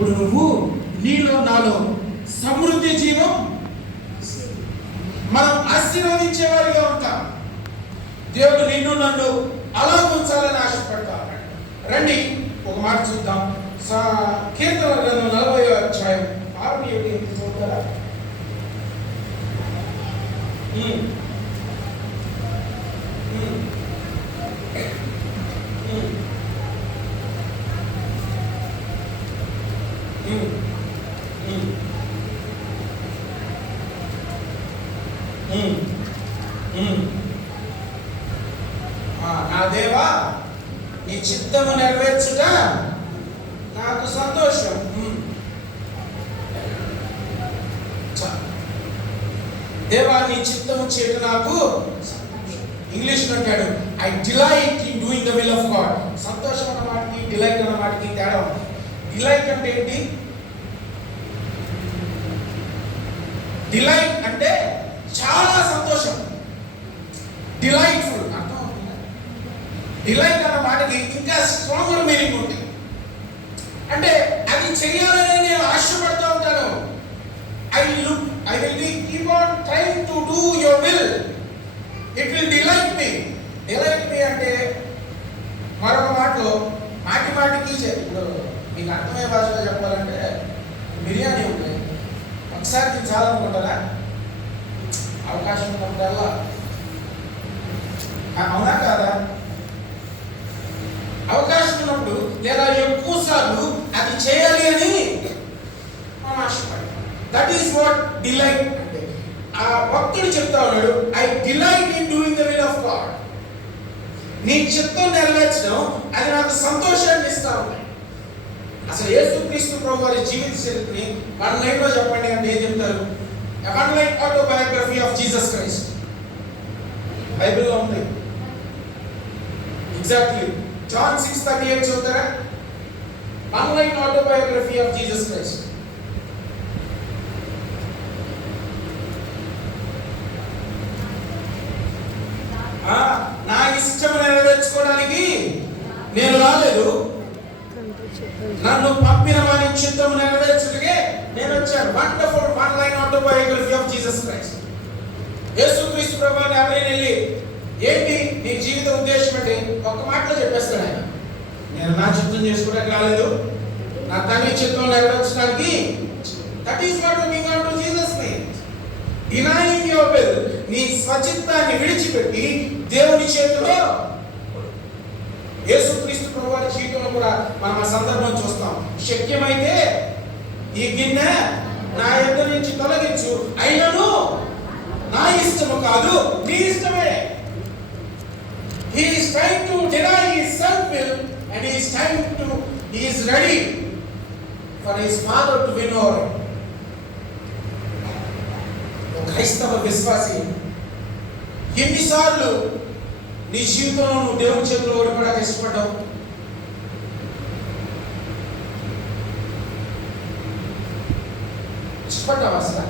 అప్పుడు నువ్వు నీలో నాలో సమృద్ధి జీవం మనం ఆశీర్వదించేవారిగా ఉంటాం. దేవుడు నిన్ను నన్ను అలా ఉంచాలని ఆశపడతాం. రండి ఒక మాట చూద్దాం. కీర్తన గ్రంథం 40వ అధ్యాయం 6-7 చూద్దారా? నా దేవా, నీ చిత్తము నెరవేర్చుట నాకు సంతోషం. దేవా, నీ చిత్తము చేయడం నాకు ఇంగ్లీష్ లో అంటాడు, I delight in doing the will of God. సంతోషం అన్న మాటకి డిలైట్ అన్న మాటకి తేడా ఉంది. డిలైట్ అంటే ఏంటి? డిలైట్ అంటే చాలా సంతోషం, డిలైట్ఫుల్ అర్థం. డిలైట్ అన్న మాటకి ఇంకా స్ట్రాంగర్ మీనింగ్ ఉంది. అంటే అది చేయాలని నేను ఆశపడుతూ ఉంటాను. I will be keep on trying to do your will. It will delight me. Delight me అంటే మరొక మాటలో మాటికి ఇప్పుడు మీకు అర్థమయ్యే భాషలో చెప్పాలంటే బిర్యానీ ఉంటుంది, ఒకసారి తినాలనుకుంటారా? అవకాశం ఉన్నప్పుడల్లా, అవునా కాదా? అవకాశం ఉన్నప్పుడు లేదా ఎక్కువ సార్లు అది చేయాలి అని మనం ఆశపడాలి. దట్ ఈస్ వాట్ డిలైట్ అంటే. ఆ భక్తుడు చెప్తా ఉన్నాడు, I delight in doing the will of God. నీ చిత్తం నెరవేర్చడం అది నాకు సంతోషాన్ని ఇస్తా ఉంది. అసలు యేసుక్రీస్తు ప్రభు వారి జీవిత చరిత్రని వన్ లైన్ లో చెప్పండి అంటే ఏం చెప్తారు? One line autobiography of Jesus Christ బైబిల్లో ఉంది. ఎగ్జాక్ట్లీ John 6:38 చదువుతారా? One line autobiography of Jesus Christ. నా ఇష్టం నెరవేర్చుకోవడానికి నేను రాలేదు, నన్ను పంపిన వారి చిత్తము నెరవేర్చుటకే నేను వచ్చాను. Wonderful one line autobiography of Jesus Christ. యేసుక్రీస్తు ప్రభువుని ఎవరైనా వెళ్ళి ఏంటి నీ జీవిత ఉద్దేశం అంటే ఒక్క మాటలో చెప్పేస్తాడు ఆయన, నేను నా చిత్తం చేసుకోవడానికి రాలేదు, నా తండ్రి చిత్తం నెరవేర్చడానికి. That is what we got to Jesus means. Denying your will, నీ స్వచిత్తాన్ని విడిచిపెట్టి దేవుని చేతిలో. యేసుక్రీస్తు ప్రభువారి జీవితంలో కూడా మనం ఆ సందర్భం చూస్తాం. శక్యమైతే ఈ గిన్నె నా యొద్ద నుంచి తొలగించు, అయినను నా ఇష్టము కాదు నీ ఇష్టమే. He is trying to deny his self-will and he is ready for his father to win over. క్రైస్తవ విశ్వాసి, ఎన్నిసార్లు నీ జీవితంలో నువ్వు దేవుని చేతిలో ఓడిపోవడానికి ఇష్టపడ్డావు? ఇష్టపడ్డావు అసలు?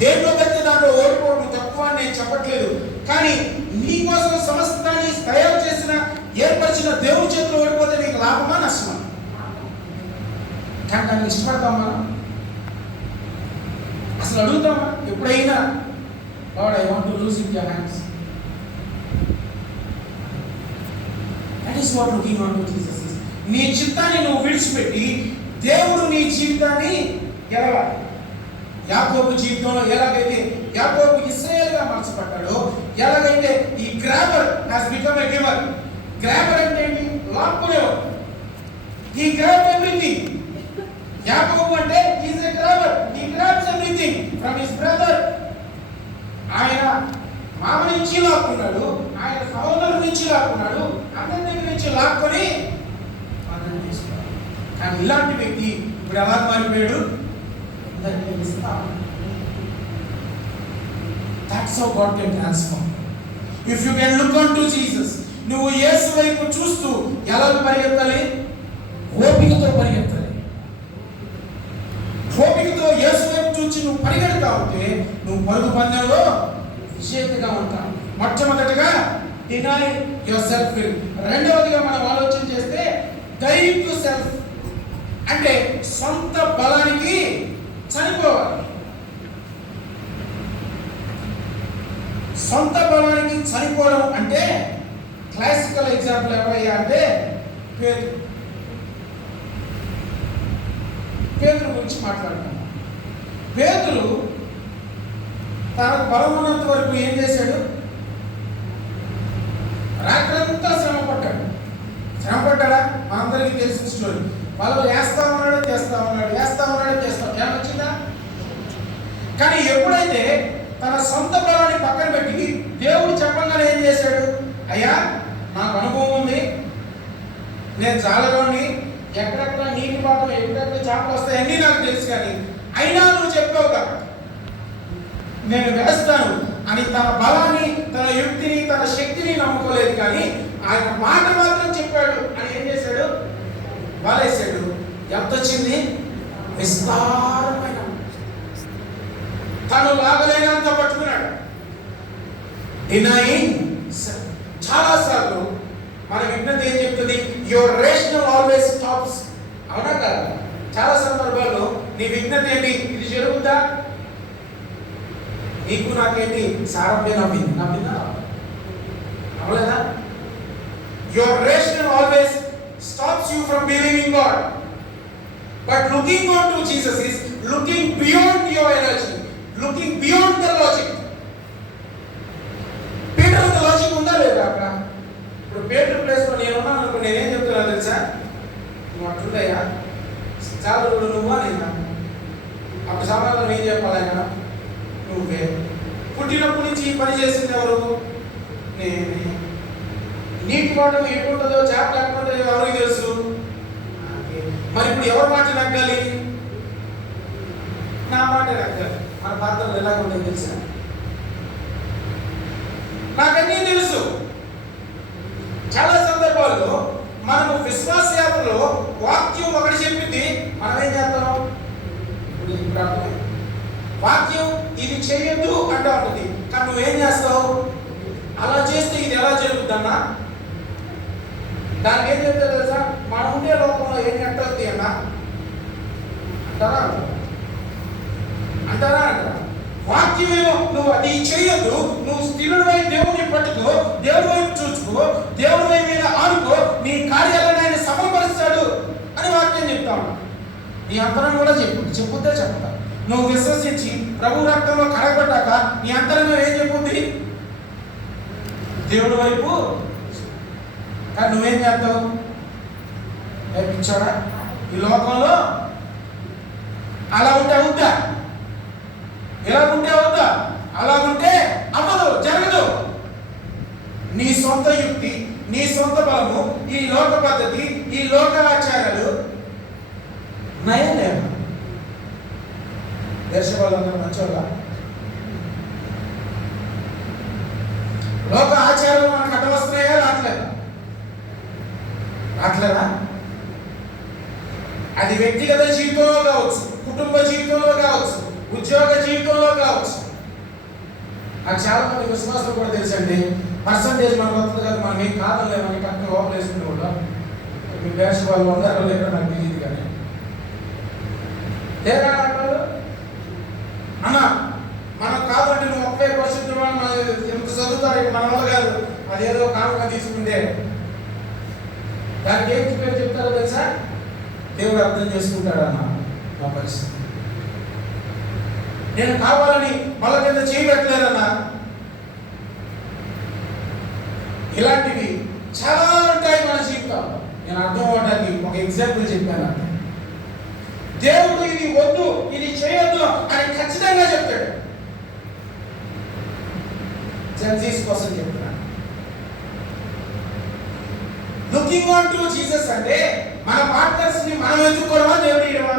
దేవుని కంటే దాంట్లో ఓడిపోవడం తక్కువ అని నేను చెప్పట్లేదు, కానీ నీ కోసం సమస్తాన్ని తయారు చేసిన ఏర్పరిచిన దేవుని చేతిలో ఓడిపోతే నీకు లాభమా నష్టమా? కానీ దాన్ని ఇష్టపడతామా? అసలు అడుగుతామా ఎప్పుడైనా, Lord, I want to lose in your hands? That is what looking on to Jesus is. నీ చిత్తాన్ని నువ్వు విడిచిపెట్టి దేవుడు నీ జీవితాన్ని గెలవాలి. యాకోబు జీవితంలో ఎలాగైతే యాకోబు ఇశ్రాయేలుగా మార్చబడ్డాడో, ఎలాగైతే ఈ grabber has become a giver. Grabber అంటే ఏంటి? లాక్కునేవాడు. He grabbed everything. యాకోబు అంటే he is a grabber. He grabs everything from his brother. ఆయన మామ నుంచి లాక్కున్నాడు, ఆయన సహోదరు నుంచి లాక్కున్నాడు, అందరి దగ్గర నుంచి లాక్కొని అందరిని తీసుకున్నాడు. కానీ ఇలాంటి వ్యక్తి ఇప్పుడు ఎలా మారిపోయాడు? That's how God can transform. If you can look unto Jesus, నువ్వు యేసు వైపు చూస్తూ ఎలా పరిగెత్తాలి? ఓపికతో పరిగెత్తాలి. ఓపికతో యేసు వైపు చూసి నువ్వు పరిగెడతా ఉంటే నువ్వు పరుగు పందెంలో విజేతగా ఉంటావు. మొట్టమొదటిగా డినై యువర్ సెల్ఫ్ విల్. రెండవదిగా మనం ఆలోచన చేస్తే డై టు సెల్ఫ్ అంటే సొంత బలానికి చనిపోవాలి. సొంత బలానికి చనిపోవడం అంటే క్లాసికల్ ఎగ్జాంపుల్ ఎవరయ్యా అంటే పేతురు గురించి మాట్లాడుతున్నాం. పేతురు తనకు బలం ఉన్నంత వరకు ఏం చేశాడు? రాత్రంతా శ్రమ పడ్డాడా? మనందరికీ తెలిసిన స్టోరీ. వాళ్ళు చేస్తా ఉన్నాడు ఏమొచ్చిందా? కానీ ఎప్పుడైతే తన సొంత బలాన్ని పక్కన పెట్టి దేవుడు చెప్పంగానే ఏం చేశాడు? అయ్యా, నాకు అనుభవం ఉంది, నేను చాలలోని, ఎక్కడెక్కడ నీటి పాపం, ఎక్కడెక్కడ చేపలు వస్తాయి అన్నీ నాకు తెలుసు, కానీ అయినా నువ్వు చెప్పావు కాబట్టి నేను వేస్తాను అని తన బలాన్ని, తన యుక్తిని, తన శక్తిని నమ్ముకోలేదు, కానీ ఆయన మాట మాత్రం చెప్పాడు అని ఏం చేశాడు? వలేశాడు. ఎంత వచ్చింది? విస్తారమైన. తను లాగలేనంత పట్టుకున్నాడు. డినైయింగ్. చాలా సార్లు మన విజ్ఞత ఏం చెప్తుంది? Your rational always stops. అవునా కదా? చాలా సందర్భాల్లో నీ విజ్ఞత ఏంటి? ఇది జరుగుద్దా? నీకు నాకేంటి? సారమే నమ్మిందా? అవలేదా? Your rational always stops you from believing God, but looking on to Jesus is looking beyond your energy, looking beyond the logic. Peter the logic ఉందా లేదా అక్కడ? ఇప్పుడు పీటర్ ప్లేస్ లో నేను ఉన్నాను అనుకో, నేనేం చెప్తున్నా తెలుసా? నువ్వు అట్లుందయ్యా, చాలా నువ్వా నేనా? అప్పుడు సమాధానం ఏం చెప్పాలైనా? నువ్వే. పుట్టినప్పటి నుంచి ఈ పని చేసింది ఎవరు? నేనే. నీటి వాటం ఎటుంటుందో, చేపలు ఎట్టుంటుందో ఎవరికి తెలుసు? మరి ఇప్పుడు ఎవరి మాట నగ్గాలి? నా మాట నగ్గాలి. మన పాత్రలు ఎలా ఉంటుందో తెలుసా? నాకన్నీ తెలుసు. చాలా సందర్భాల్లో మనము విశ్వాస యాత్రలో వాక్యం ఒకటి చెప్పింది, మనం ఏం చేస్తాం? వాక్యం ఇది చేయొద్దు అంటూ ఉంటుంది, కానీ నువ్వేం చేస్తావు? అలా చేస్తే ఇది ఎలా జరుగుతుందన్నా? దానికి ఏం చెప్తా తెలుసా? మనం ఉండే లోకంలో ఏం ఎట్టవుతుంది అన్నా అంటారా? వాక్యమేమో నువ్వు అది చేయొద్దు, నువ్వు స్థిరుడై దేవుని పట్టుకో, దేవుడి వైపు చూసుకో, దేవుడి వైపు మీద ఆడుకో, నీ కార్యాలను ఆయన సఫలపరుస్తాడు అని వాక్యం చెప్తాను. నీ అంతరం కూడా చెప్పుద్దే చెప్తా. నువ్వు విశ్వసించి ప్రభు రక్తంలో కడగబడ్డాక నీ అంతరంలో ఏం చెప్పుద్ది? దేవుడి వైపు. కానీ నువ్వేం చేస్తావు? పిచ్చాడా? ఈ లోకంలో అలా ఉంటే అవుద్దా? ఎలా ఉంటే అవుద్దా? అలా ఉంటే అవ్వదు, జరగదు. నీ సొంత యుక్తి, నీ సొంత బలము, ఈ లోక పద్ధతి, ఈ లోక ఆచారాలు నయలేము. దేశవాళ్ళందరూ మంచోళ్ళ. లోక ఆచారాలు మనకు అడ్డం వస్తున్నాయా? రావట్లేదా? అది వ్యక్తిగత జీవితంలో కావచ్చు, కుటుంబ జీవితంలో కావచ్చు, ఉద్యోగ జీవితంలో కావచ్చు. నాకు చాలా మంది విశ్వాసం కూడా తెలుసండి. పర్సంటేజ్ మనకు వస్తుంది కదా, మనం ఏం కాదలేమని పక్కన లోపల వేసుకుంటూ కూడా మీ దేశ వాళ్ళు ఉన్నారో లేదో నాకు తెలియదు, కానీ లేదా అన్న మనం కాదంటే నువ్వు 30% ఎంత చదువుతారు మన వల్ల కాదు, అదేదో కానుక తీసుకుంటే దానికి ఏం పేరు చెప్తారో తెలుసా? దేవుడు అర్థం చేసుకుంటాడన్న నా పరిస్థితి. నేను కావాలని మళ్ళ కింద చేయబెట్టలేదన్నా. ఇలాంటివి చాలా ఉంటాయి మన జీవితంలో. నేను అర్థం అవడానికి ఒక ఎగ్జాంపుల్ చెప్పాను. దేవుడు ఇది వద్దు, ఇది చేయొద్దు అని ఖచ్చితంగా చెప్తాడు. జెన్సీస్ కోసం చెప్తున్నాను. లుకింగ్ ఆన్ టు జీసస్ అంటే మన పార్ట్నర్స్ ని మనం ఎదుర్కోవడమా, దేవుడు ఇవ్వడమా?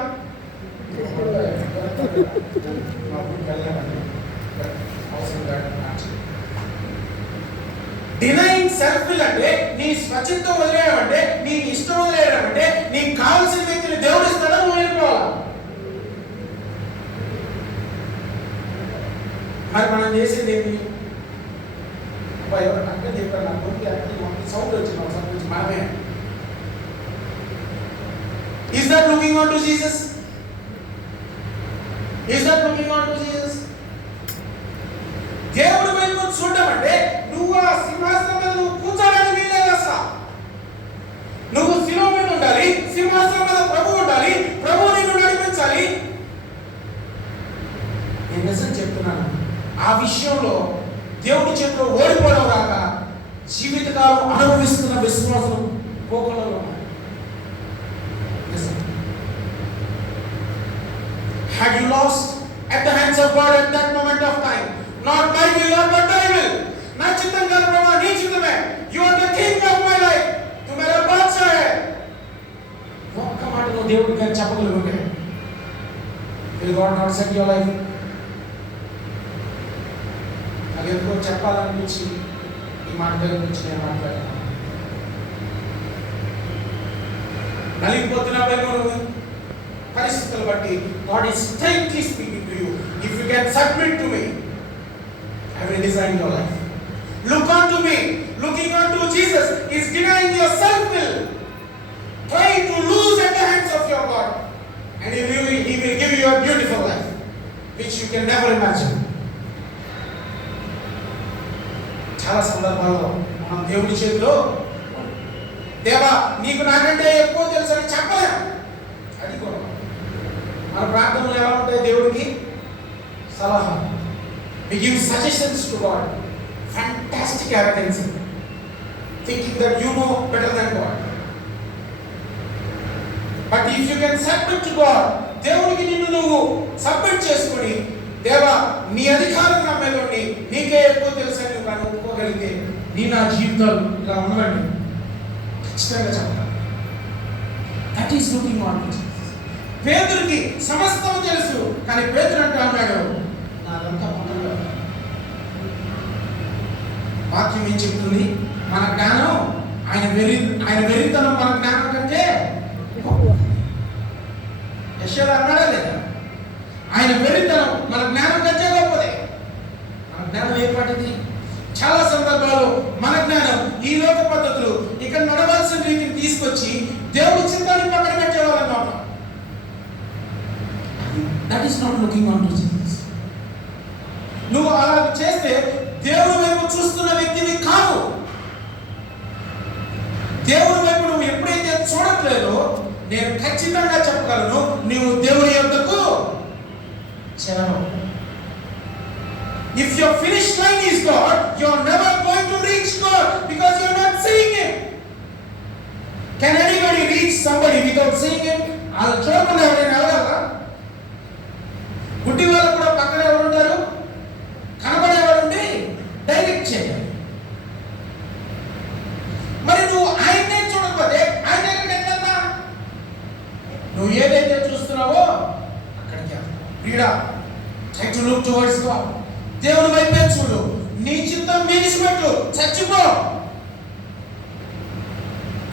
డినైయింగ్ సెల్ఫ్ విల్ అంటే నీ స్వచ్ఛత్వం వదిలేయడం అంటే, నీ ఇష్టం వదిలేయడం అంటే, నీకు కావాల్సిన వ్యక్తిని దేవుడు ఇస్తాడో నువ్వు ఎన్నుకోవాలి. మరి మనం చేసేది ఏంటి? ఎవరు అక్కడ చెప్పారు, నాకు సౌండ్ వచ్చింది, మనమే Is that looking on to Jesus? Is that looking on to Jesus? దేవుడి వైపు చూడడం అంటే నువ్వు ఆ సింహాసనం మీద నువ్వు కూర్చోడానికి వీలేదు అసలు. నువ్వు శిలువ మీద ఉండాలి, సింహాసనం మీద ప్రభు ఉండాలి, ప్రభు నిన్ను నడిపించాలి. నేను నిజం చెప్తున్నాను, ఆ విషయంలో దేవుడి చేతిలో ఓడిపోవడం రాక జీవితకాలం అనుభవిస్తున్న విశ్వాసం పోకలలో ఉన్నాయి. Had you lost at the hands of God at that moment of time? Not my will, Lord, but thy will. నా చిత్తం కాదు ప్రభా, నీ చిత్తమే. You are the king of my life. तू मेरा बादशाह है. ఒక్క మాట నువ్వు దేవుడికి గారు చెప్పగలిగితే will God not set your life? అది ఎందుకో చెప్పాలనిపించి ఈ మాట గురించి నేను మాట్లాడాను. నలిగిపోతున్నప్పుడు నువ్వు పరిస్థితులు బట్టి God is strictly speaking to you. If you can submit to me, I will design your life. Look unto me. Looking unto Jesus is denying your self-will, trying to lose at the hands of your God, and He will give you a beautiful life which you can never imagine. చాలా సందర్భాల్లో మనం దేవుడి చేతిలో దేవా నీకు నాకంటే ఎక్కువ తెలుసు అని చెప్పలేం. అది కూడా మన ప్రార్థనలు ఎలా ఉంటాయి? దేవుడికి సలహా. We give suggestions to God. Fantastic arrogance, thinking that you know better than God. But if you can submit to God, దేవుడికి నిన్ను నువ్వు సబ్మిట్ చేసుకొని దేవా నీ అధికారం నా మీద ఉండి నీకే ఎక్కువ తెలుసు అని నువ్వు అనుకోగలిగితే నీ నా జీవితాలు ఇలా ఉండవండి ఖచ్చితంగా చెప్పాలి. That is looking on Jesus. పేతురుకి సమస్తం తెలుసు, కానీ పేతురు అంటే అన్నాడు నాదంతా పనులు. వాక్యం ఏం చెప్తుంది? మన జ్ఞానం ఆయన వెర్రితనం మన జ్ఞానం కంటే యెషయా అన్నాడా లేదా? ఆయన వెర్రితనం మన జ్ఞానం కంటే గొప్పదే. మన జ్ఞానం ఏర్పడింది చాలా సందర్భాల్లో మన జ్ఞానం ఈ లోక పద్ధతులు ఇక్కడ నడవాల్సిన రీతిని తీసుకొచ్చి దేవుడి చిత్తాన్ని పక్కన పెట్టేవాళ్ళన్నమాట. That is not looking on to Jesus. నువ్వు అలా చేస్తే దేవుడి వైపు చూస్తున్న వ్యక్తివి కాదు. దేవుడి వైపు నువ్వు ఎప్పుడైతే చూడట్లేదో నేను ఖచ్చితంగా చెప్పగలను, నువ్వు దేవుడి యొద్దకు చేరవు. If your finish line is God, you are never going to reach God because you are not seeing Him. Can anybody reach somebody without seeing Him? అది చూడకుండా ఎవరైనా వెళ్ళగలరా? గుడ్డి వాళ్ళు కూడా పక్కన ఎవరు ఉంటారు? కనబడేవాడు ఉండి డైరెక్ట్ చేయాలి. మరి నువ్వు ఆయన్నే చూడకపోతే ఆయన ఎక్కడికి వెళ్తా? నువ్వు ఏదైతే చూస్తున్నావో అక్కడికి క్రీడా try to look towards God. దేవుని వైపే చూడు. నీ చిత్తం విడిచిపెట్టు, చచ్చిపో.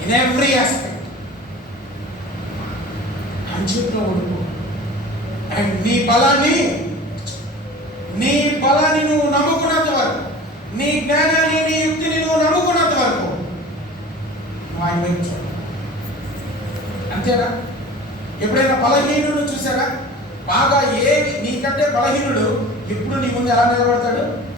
In every aspect అంచుట్లో ఉండిపో. అండ్ నీ బలాన్ని నువ్వు నమ్ముకున్నంత వరకు, నీ జ్ఞానాన్ని నీ యుక్తిని నువ్వు నమ్ముకున్నంత వరకు నువ్వు ఆయన వైపు చూడు. అంతేనా? ఎప్పుడైనా బలహీనుడు చూసారా? బాగా నీకంటే బలహీనుడు ఎప్పుడు నీ ముందు ఎలా నిలబడతాడు?